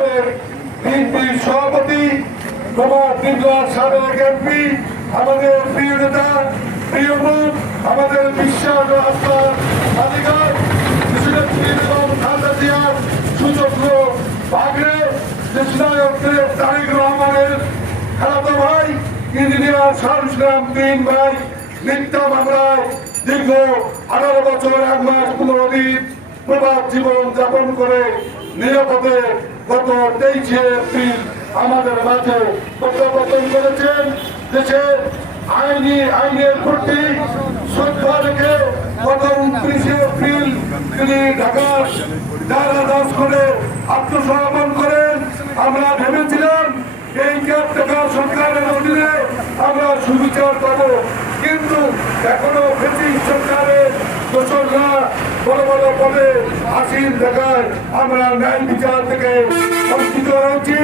বিএনপির সভাপতি সাবেক এমপি, আমাদের প্রিয় নেতা, প্রিয় মুখ, আমাদের বিশ্বাস ও আস্থার অধিকার খালেদা জিয়ার সুযোগ্য ভাগ্নে দেশনায়ক তারেক রহমানের খালাতো ভাই ইঞ্জিনিয়ার শাহরুখ ইসলাম তিন ভাই মিথ্যা মামলায় দীর্ঘ 18 বছর 1 মাস 15 দিন প্রবাদ জীবন যাপন করে নিরাপদে গত 23 এপ্রিল আমাদের মাঝে প্রত্যাবর্তন করেছেন। দেশের আইনের প্রতি শ্রদ্ধা রেখে গত 29 এপ্রিল তিনি ঢাকার কারাগার করে আত্মসমর্পণ করেন। আমরা ভেবেছিলাম এই কেয়ারটেকার সরকারের অধীনে আমরা সুবিচার পাবো, কিন্তু এখনো ব্রিটিশ সরকারের দোসররা বড় বড় পদে আসীন দেখায় আমরা ন্যায় বিচার থেকে বঞ্চিত হয়েছি।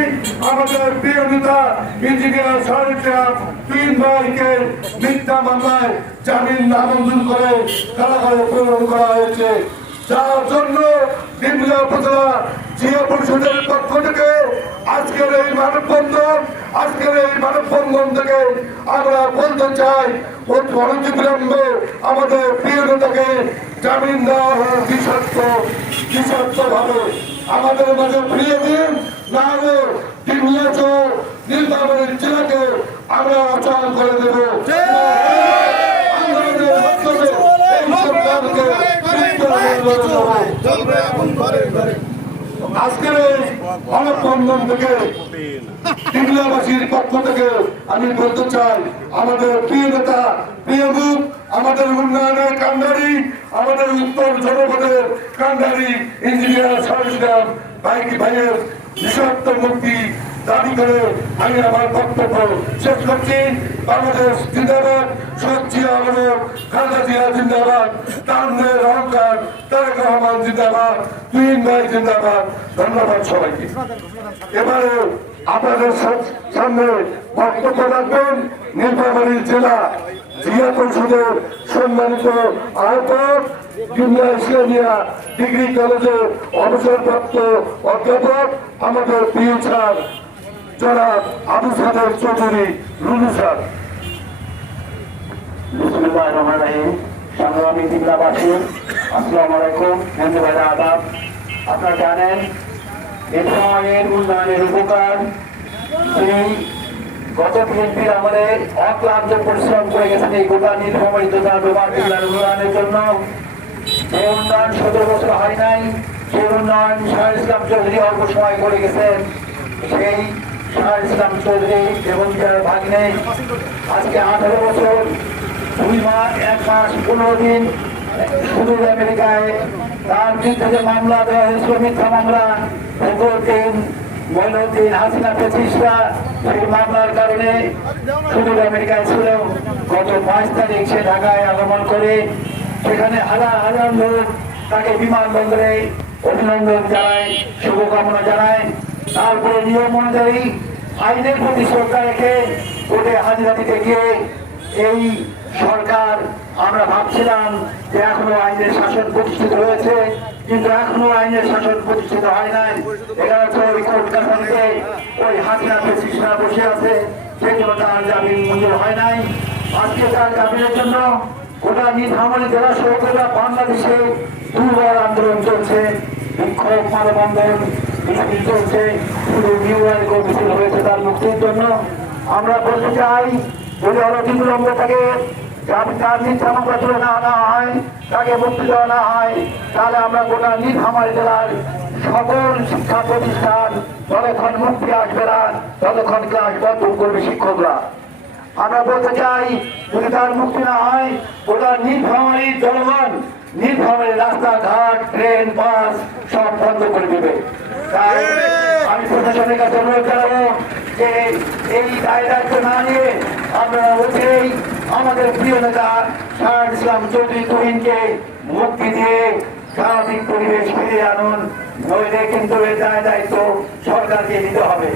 আমাদের প্রিয় নেতা ইঞ্জিনিয়ার শাহরুখ ইসলাম তিন ভাইকে মিথ্যা মামলায় জামিন নামঞ্জুর করে কারাগারে প্রেরণ করা হয়েছে, যার জন্য নিম্না উপজেলা জিয়া পরিষদের পক্ষ থেকে আজকের এই মানববন্ধন থেকে আমরা বলতে চাই অনতিবিলম্বে আমাদের প্রিয় নেতাকে জামিন দেওয়া হয় নিঃশর্ত ভাবে আমাদের মাঝে ফিরিয়ে দিন, না হলে নীলফামারী জেলাকে আমরা অচল করে দেব। আজকের এই মানববন্ধন থেকে টিগলাবাসীর পক্ষ থেকে আমি বলতে চাই আমাদের প্রিয় নেতা, প্রিয় মুখ, আমাদের উন্নয়নের কান্ডারি, আমাদের উত্তর জনপদের কান্ডারি ইঞ্জিনিয়ার শাহরুখ ইসলাম ভাইয়ের নিঃশর্ত মুক্তি দাবি করে আমি আমার বক্তব্য শেষ করছি। বাংলাদেশ জিন্দাবাদ, খালেদা জিয়া জিন্দাবাদ, তারুণ্যের অহংকার তারেক রহমান জিন্দাবাদ, তিন ভাই জিন্দাবাদ। ধন্যবাদ সবাইকে। এবারে আপনাদের সামনে বক্তব্য রাখবেন নীলফামারী জেলা জিয়া পরিষদের সম্মানিত আহ্বায়ক, জুনিয়র ইসলামিয়া ডিগ্রি কলেজের অবসরপ্রাপ্ত অধ্যাপক আমাদের প্রিয় স্যার জনাব আবু সাদের চৌধুরী রুলু স্যার। বিসমিল্লাহির রহমানির রহিম। সংগ্রামী টিগলাবাসী, আসসালামু আলাইকুম। বন্ধু ভাইরা আদাব। আপনারা জানেন নীলফামারীর উন্নয়নের উপকার তিনি গত বিএনপির আমলে অক্লান্ত পরিশ্রম করে গেছেন এই গোটা নীলফামারী তথা ডোবা জেলার উন্নয়নের জন্য। যে উন্নয়ন 17 বছর হয় নাই, সেই উন্নয়ন শাহরুখ ইসলাম চৌধুরী অল্প সময় করে গেছেন। সেই শাহরুখ ইসলাম চৌধুরী এবং যারা ভাগ্নে আজকে 18 বছর 2 মাস 1 মাস 15 দিন সুদূর আমেরিকায় তার বিরুদ্ধে যে মামলা দেওয়া হয়েছিল, মিথ্যা মামলা, মঈনুদ্দিন হাসিনা প্রতিষ্ঠা, সেই মামলার কারণে সুদূর আমেরিকায় ছিল। গত 5 তারিখ সে ঢাকায় আগমন করে সেখানে হাজার হাজার লোক তাকে বিমানবন্দরে অভিনন্দন জানায়, শুভকামনা জানায়। তারপরে নিয়ম অনুযায়ী আইনের প্রতি শ্রদ্ধা রেখে কোর্টে হাজিরা দিতে গিয়ে এই সরকার, আমরা ভাবছিলাম যে এখনো আইনের শাসন প্রতিষ্ঠিত হয়েছে, কিন্তু এখনো আইনের শাসন প্রতিষ্ঠিত হয় নাই। 11 কোর্ট কাছারিতে ওই হাসিনা প্রতিষ্ঠা বসে আছে, সেই জন্য তার জামিন মঞ্জুর হয় নাই। আজকে তার জামিনের জন্য গোটা নীলফামারী জেলা সহ গোটা বাংলাদেশে দুর্বল আন্দোলন চলছে, বিক্ষোভ, মানববন্ধন, মিছিল চলছে, শুধু নিউ ইয়র্ক মিছিল হয়েছে তার মুক্তির জন্য। আমরা বলতে চাই যদি অনতিবিলম্বে তাকে তার মিথ্যা মামলা তুলে না আনা হয়, তাকে মুক্তি দেওয়া না হয়, তাহলে আমরা গোটা নীলফামারী জেলার সকল শিক্ষা প্রতিষ্ঠান যতক্ষণ মুক্তি আসবে না ততক্ষণ ক্লাস বন্ধ করবে শিক্ষকরা। আমরা বলতে চাই যদি তার মুক্তি না হয় গোটা নীলফামারীর জনগণ নীলফামারীর রাস্তাঘাট, ট্রেন, বাস সব বন্ধ করে দেবে। তাই আমি প্রশাসনের কাছে অনুরোধ জানাবো যে এই দায় দায়িত্ব না নিয়ে আপনারা অচিরেই আমাদের প্রিয় নেতা শাহরুখ ইসলাম চৌধুরী তুহিনকে মুক্তি দিয়ে স্বাভাবিক পরিবেশ ফিরিয়ে আনুন, নইলে কিন্তু এই দায় দায়িত্ব সরকারকে নিতে হবে।